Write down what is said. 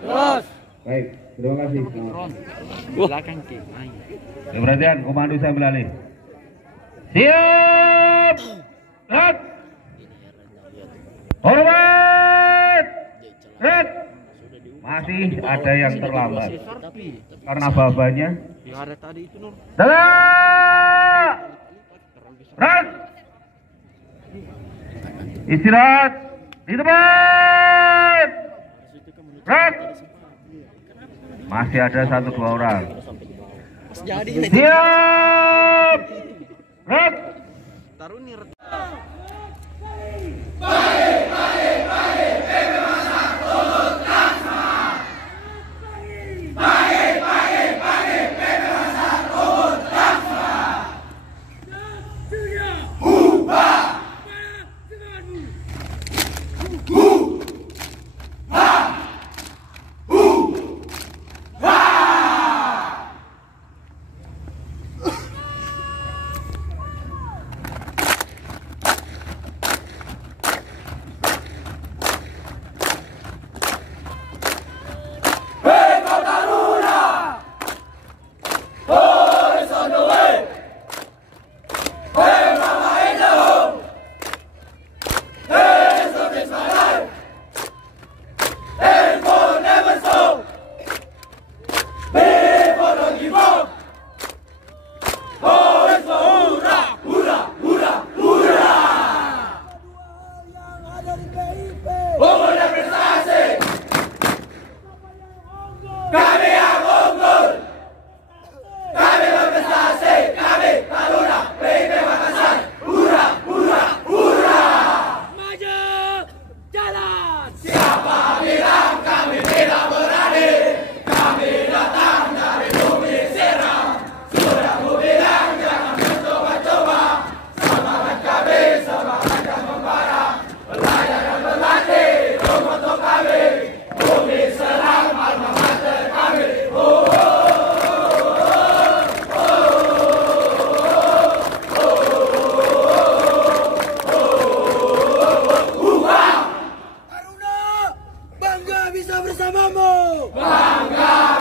Terus. Baik, terima kasih. Belakang ke. Perhatian, komando saya beralih. Siap. Red. Hormat. Red. Masih ada yang terlambat. Karena babanya. Ya ada tadi itu Nur. Dalam. Red. Istirahat di tempat. Red. Masih ada 1-2 orang. Siap. Red. Taruh nih. Bisa bersamamu. Bangga